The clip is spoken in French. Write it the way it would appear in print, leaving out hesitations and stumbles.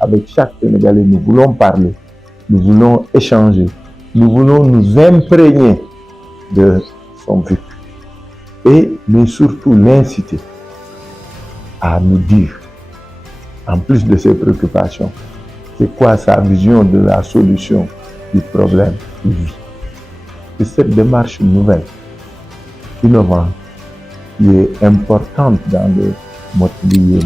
avec chaque Sénégalais, nous voulons parler, nous voulons échanger, nous voulons nous imprégner de son vécu. Mais surtout l'inciter à nous dire, en plus de ses préoccupations, c'est quoi sa vision de la solution du problème qu'il vit. C'est cette démarche nouvelle, innovante, qui est importante dans le mobilier.